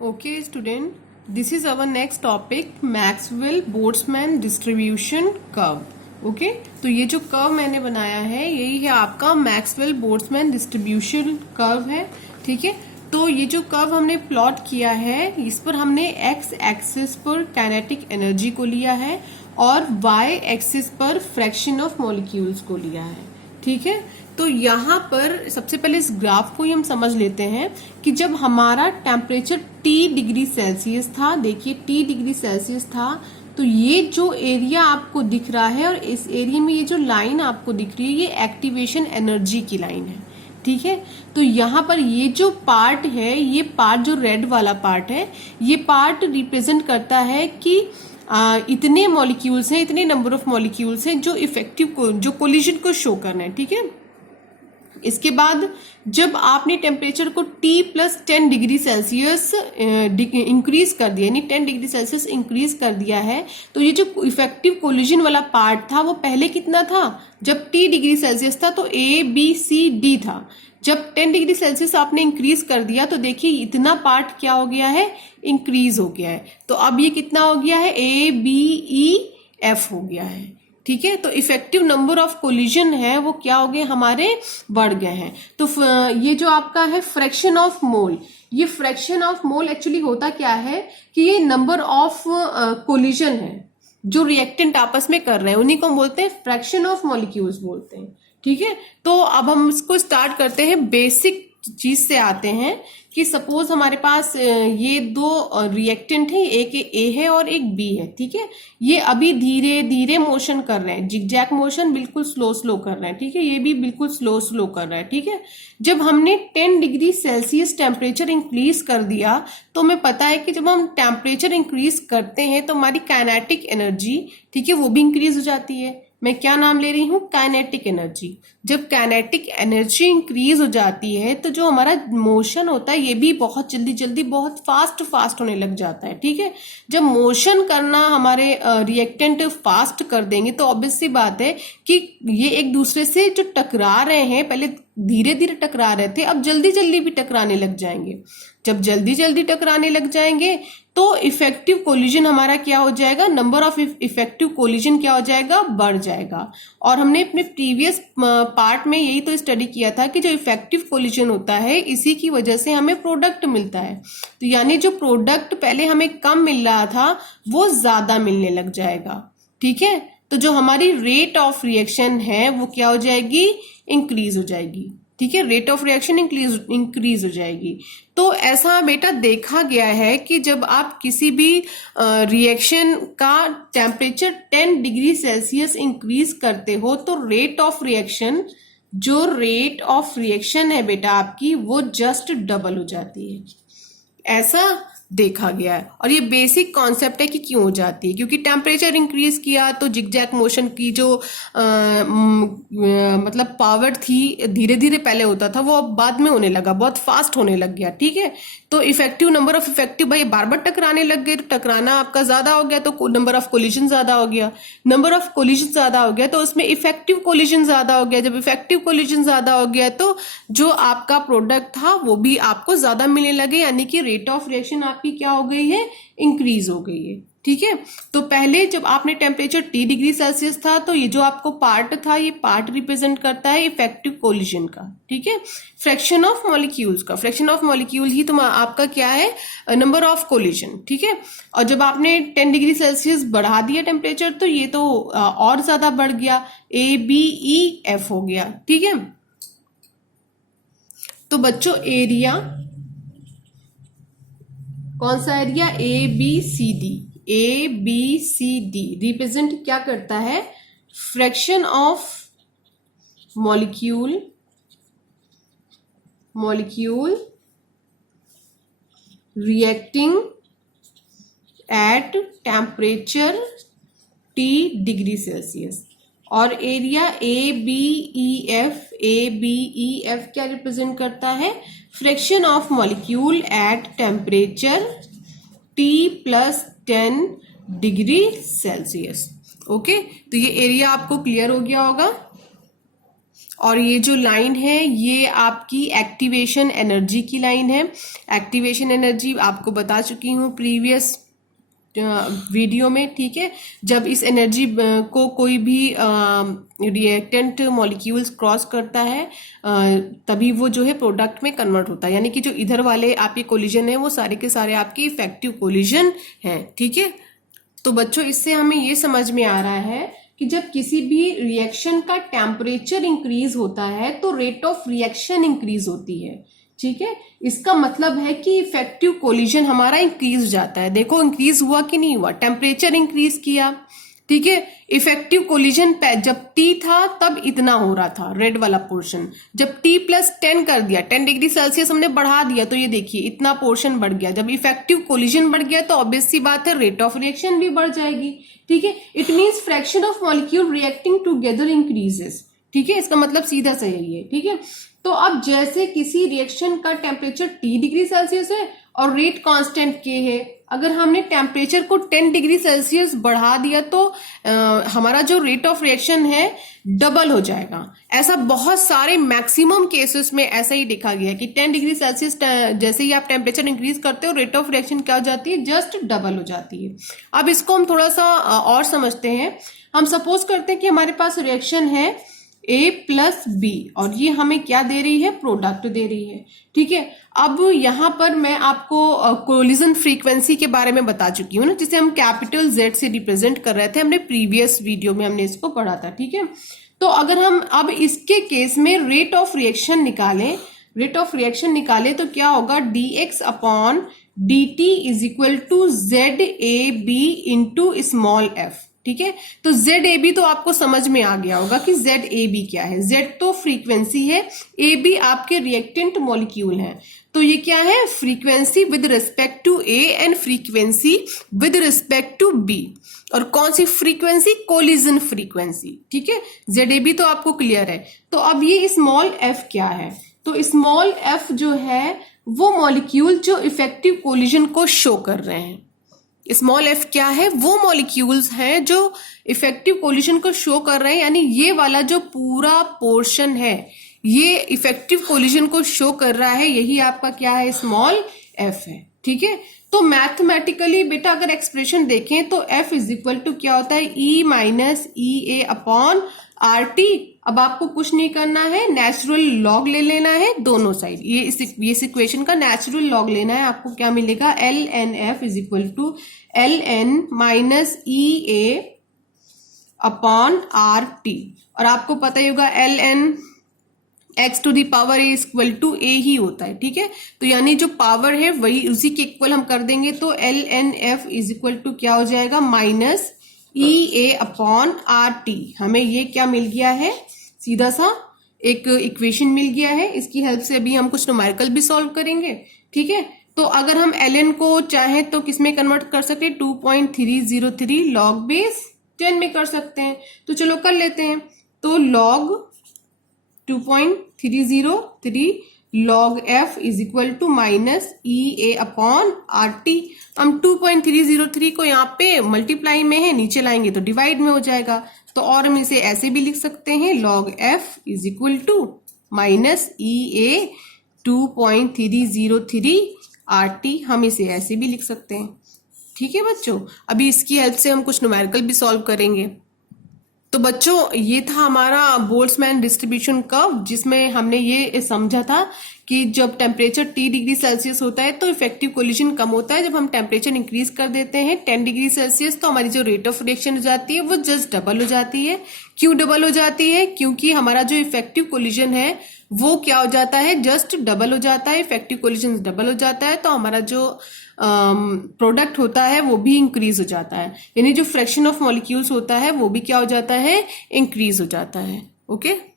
Okay, student, this is our next topic, Maxwell-Boltzmann distribution curve. Okay तो ये जो curve मैंने बनाया है यही है आपका मैक्सवेल बोल्ट्जमैन डिस्ट्रीब्यूशन कर्व है. ठीक है, तो ये जो कर्व हमने प्लॉट किया है इस पर हमने एक्स एक्सिस पर काइनेटिक एनर्जी को लिया है और वाई एक्सिस पर फ्रैक्शन ऑफ मॉलिक्यूल्स को लिया है. ठीक है, तो यहाँ पर सबसे पहले इस ग्राफ को ही हम समझ लेते हैं कि जब हमारा टेम्परेचर T डिग्री सेल्सियस था, देखिए T डिग्री सेल्सियस था, तो ये जो एरिया आपको दिख रहा है और इस एरिया में ये जो लाइन आपको दिख रही है ये एक्टिवेशन एनर्जी की लाइन है. ठीक है, तो यहाँ पर ये जो पार्ट है, ये पार्ट जो रेड वाला पार्ट है, ये पार्ट रिप्रेजेंट करता है कि इतने मॉलिक्यूल्स हैं, इतने नंबर ऑफ मॉलिक्यूल्स हैं जो इफेक्टिव जो कोलिजन को शो करना है. ठीक है, इसके बाद जब आपने टेम्परेचर को T+10 डिग्री सेल्सियस इंक्रीज कर दिया, यानी 10 डिग्री सेल्सियस इंक्रीज कर दिया है, तो ये जो इफेक्टिव कोलिजन वाला पार्ट था वो पहले कितना था, जब T डिग्री सेल्सियस था तो ABCD था. जब 10 डिग्री सेल्सियस आपने इंक्रीज कर दिया तो देखिए इतना पार्ट क्या हो गया है, इंक्रीज हो गया है. तो अब ये कितना हो गया है, ABEF हो गया है. ठीक है, तो इफेक्टिव नंबर ऑफ कोलिजन है वो क्या हो गए, हमारे बढ़ गए हैं. तो ये जो आपका है फ्रैक्शन ऑफ मोल, ये फ्रैक्शन ऑफ मोल एक्चुअली होता क्या है कि ये नंबर ऑफ कोलिजन है जो रिएक्टेंट आपस में कर रहे हैं, उन्हीं को हम बोलते हैं फ्रैक्शन ऑफ मॉलिक्यूल्स बोलते हैं. ठीक है, तो अब हम इसको स्टार्ट करते हैं, बेसिक चीज से आते हैं कि सपोज हमारे पास ये दो रिएक्टेंट है, एक ए है और एक बी है. ठीक है, ये अभी धीरे धीरे मोशन कर रहे हैं, जिगजैग मोशन, बिल्कुल स्लो स्लो कर रहे हैं. ठीक है, ये भी बिल्कुल स्लो स्लो कर रहा है. ठीक है, जब हमने 10 डिग्री सेल्सियस टेम्परेचर इंक्रीज कर दिया तो हमें पता है कि जब हम टेम्परेचर इंक्रीज करते हैं तो हमारी काइनेटिक एनर्जी, ठीक है, वो भी इंक्रीज हो जाती है. मैं क्या नाम ले रही हूं, काइनेटिक एनर्जी. जब काइनेटिक एनर्जी इंक्रीज हो जाती है तो जो हमारा मोशन होता है ये भी बहुत जल्दी जल्दी बहुत फास्ट होने लग जाता है. ठीक है, जब मोशन करना हमारे रिएक्टेंट फास्ट कर देंगे तो ऑब्वियस सी बात है कि ये एक दूसरे से जो टकरा रहे हैं, पहले धीरे धीरे टकरा रहे थे, अब जल्दी जल्दी भी टकराने लग जाएंगे. जब जल्दी जल्दी टकराने लग जाएंगे तो इफेक्टिव कोलिजन हमारा क्या हो जाएगा, नंबर ऑफ इफेक्टिव कोलिजन क्या हो जाएगा, बढ़ जाएगा. और हमने अपने प्रीवियस पार्ट में यही तो स्टडी किया था कि जो इफेक्टिव कोलिजन होता है इसी की वजह से हमें प्रोडक्ट मिलता है. तो यानी जो प्रोडक्ट पहले हमें कम मिल रहा था वो ज्यादा मिलने लग जाएगा. ठीक है, तो जो हमारी रेट ऑफ रिएक्शन है वो क्या हो जाएगी, इंक्रीज हो जाएगी. ठीक है, रेट ऑफ रिएक्शन इंक्रीज हो जाएगी. तो ऐसा बेटा देखा गया है कि जब आप किसी भी रिएक्शन का टेम्परेचर 10 डिग्री सेल्सियस इंक्रीज करते हो तो रेट ऑफ रिएक्शन, जो रेट ऑफ रिएक्शन है बेटा आपकी, वो जस्ट डबल हो जाती है. ऐसा देखा गया है. और ये बेसिक कॉन्सेप्ट है कि क्यों हो जाती है, क्योंकि टेम्परेचर इंक्रीज किया तो जिगजैग मोशन की जो मतलब पावर थी, धीरे धीरे पहले होता था वो अब बाद में होने लगा, बहुत फास्ट होने लग गया. ठीक है, तो इफेक्टिव नंबर ऑफ इफेक्टिव, भाई बार बार टकराने लग गए तो टकराना आपका ज्यादा हो गया तो नंबर ऑफ कोलिजन ज्यादा हो गया. नंबर ऑफ कोलिजन ज्यादा हो गया तो उसमें इफेक्टिव कोलिजन ज्यादा हो गया. जब इफेक्टिव कोलिजन ज्यादा हो गया तो जो आपका प्रोडक्ट था वो भी आपको ज्यादा मिलने लगे, यानी कि रेट ऑफ रिएक्शन आपकी क्या हो गई है, इंक्रीज हो गई है. ठीक है, तो पहले जब आपने टेम्परेचर T डिग्री सेल्सियस था तो ये जो आपको पार्ट था ये पार्ट रिप्रेजेंट करता है इफेक्टिव कोलिजन का. ठीक है, फ्रैक्शन ऑफ मॉलिक्यूल्स का, फ्रैक्शन ऑफ मॉलिक्यूल ही तो आपका क्या है, नंबर ऑफ कोलिजन. ठीक है, और जब आपने 10 डिग्री सेल्सियस बढ़ा दिया टेम्परेचर तो ये तो और ज्यादा बढ़ गया, ABEF हो गया. ठीक है, तो बच्चों एरिया कौन सा एरिया, ABCD रिप्रेजेंट क्या करता है, fraction of molecule reacting at temperature T degree Celsius. और एरिया ABEF क्या रिप्रेजेंट करता है, fraction of molecule at temperature T+10 degree Celsius. Okay, तो ये एरिया आपको क्लियर हो गया होगा. और ये जो लाइन है ये आपकी एक्टिवेशन एनर्जी की लाइन है। एक्टिवेशन एनर्जी आपको बता चुकी हूँ प्रीवियस वीडियो में, ठीक है। जब इस एनर्जी को कोई भी रिएक्टेंट मॉलिक्यूल्स क्रॉस करता है तभी वो जो है प्रोडक्ट में कन्वर्ट होता है, यानी कि जो इधर वाले आपके कोलिजन है वो सारे के सारे आपकी इफेक्टिव कोलिजन हैं, ठीक है। तो बच्चों इससे हमें ये समझ में आ रहा है कि जब किसी भी रिएक्शन का टेम्परेचर इंक्रीज होता है तो रेट ऑफ रिएक्शन इंक्रीज होती है, ठीक है। इसका मतलब है कि इफेक्टिव कोलिजन हमारा इंक्रीज जाता है। देखो इंक्रीज हुआ कि नहीं हुआ, टेम्परेचर इंक्रीज किया, ठीक है। इफेक्टिव कोलिजन पे जब T था तब इतना हो रहा था रेड वाला पोर्शन, जब T+10 कर दिया, 10 डिग्री सेल्सियस हमने बढ़ा दिया तो ये देखिए इतना पोर्शन बढ़ गया। जब इफेक्टिव कोलिजन बढ़ गया तो ऑब्वियस सी बात है रेट ऑफ रिएक्शन भी बढ़ जाएगी, ठीक है। It means fraction of molecule reacting together increases, ठीक है। इसका मतलब सीधा सा यही है, ठीक है। तो अब जैसे किसी रिएक्शन का टेम्परेचर T डिग्री सेल्सियस है और रेट कांस्टेंट K है, अगर हमने टेम्परेचर को 10 डिग्री सेल्सियस बढ़ा दिया तो हमारा जो रेट ऑफ रिएक्शन है डबल हो जाएगा। ऐसा बहुत सारे मैक्सिमम केसेस में ऐसा ही देखा गया है कि 10 डिग्री सेल्सियस जैसे ही आप टेम्परेचर इंक्रीज करते हो रेट ऑफ रिएक्शन क्या हो जाती है, जस्ट डबल हो जाती है। अब इसको हम थोड़ा सा और समझते हैं। हम सपोज करते हैं कि हमारे पास रिएक्शन है A+B और ये हमें क्या दे रही है, प्रोडक्ट दे रही है, ठीक है। अब यहां पर मैं आपको कोलिजन फ्रीक्वेंसी के बारे में बता चुकी हूँ ना, जिसे हम कैपिटल Z से रिप्रेजेंट कर रहे थे, हमने प्रीवियस वीडियो में हमने इसको पढ़ा था, ठीक है। तो अगर हम अब इसके केस में रेट ऑफ रिएक्शन निकालें तो क्या होगा, dx/dt = ZAB × स्मॉल f, ठीक है। तो ZAB तो आपको समझ में आ गया होगा कि ZAB क्या है। Z तो फ्रीक्वेंसी है, AB आपके रिएक्टेंट मॉलिक्यूल हैं। तो ये क्या है, frequency with respect to A and frequency with respect to B। और कौन सी फ्रीक्वेंसी, कोलिजन फ्रीक्वेंसी, ठीक है। ZAB तो आपको क्लियर है। तो अब ये स्मॉल f क्या है, तो स्मॉल f जो है वो मॉलिक्यूल जो इफेक्टिव कोलिजन को शो कर रहे हैं। स्मॉल f क्या है, वो मॉलिक्यूल्स हैं जो इफेक्टिव कोलिजन को शो कर रहे हैं, यानी ये वाला जो पूरा पोर्शन है ये इफेक्टिव कोलिजन को शो कर रहा है, यही आपका क्या है, स्मॉल f है, ठीक है। तो मैथमेटिकली बेटा अगर एक्सप्रेशन देखें तो f = क्या होता है, E - EA/RT। अब आपको कुछ नहीं करना है, नेचुरल लॉग ले लेना है दोनों साइड, ये इस इक्वेशन का नेचुरल लॉग लेना है। आपको क्या मिलेगा, ln(f) = ln - EA/RT। और आपको पता ही होगा ln x to the power a = a ही होता है, ठीक है। तो यानी जो पावर है वही उसी के इक्वल हम कर देंगे, तो ln(f) = क्या हो जाएगा, -EA/RT। हमें ये क्या मिल गया है, सीधा सा एक इक्वेशन मिल गया है। इसकी हेल्प से अभी हम कुछ न्यूमेरिकल भी सॉल्व करेंगे, ठीक है। तो अगर हम ln को चाहें तो किसमें कन्वर्ट कर सकते हैं, 2.303 log base 10 में कर सकते हैं। तो चलो कर लेते हैं। तो log 2.303 log f = -EA/RT। हम 2.303 को यहाँ पे मल्टीप्लाई में है, नीचे लाएंगे तो डिवाइड में हो जाएगा। तो और हम इसे ऐसे भी लिख सकते हैं, log f = -EA 2.303RT। हम इसे ऐसे भी लिख सकते हैं, ठीक है बच्चों। अभी इसकी हेल्प से हम कुछ न्यूमेरिकल भी सॉल्व करेंगे। तो बच्चों ये था हमारा बोल्ट्जमैन डिस्ट्रीब्यूशन कर्व, जिसमें हमने ये समझा था कि जब टेम्परेचर T डिग्री सेल्सियस होता है तो इफेक्टिव कोलिजन कम होता है। जब हम टेम्परेचर इंक्रीज कर देते हैं 10 डिग्री सेल्सियस तो हमारी जो रेट ऑफ रिएक्शन हो जाती है वो जस्ट डबल हो जाती है। क्यों डबल हो जाती है, क्योंकि हमारा जो इफेक्टिव कोलिजन है वो क्या हो जाता है, जस्ट डबल हो जाता है। इफेक्टिव कोलिजन डबल हो जाता है तो हमारा जो प्रोडक्ट होता है वो भी इंक्रीज हो जाता है, यानी जो फ्रैक्शन ऑफ मॉलिक्यूल्स होता है वो भी क्या हो जाता है, इंक्रीज हो जाता है। ओके।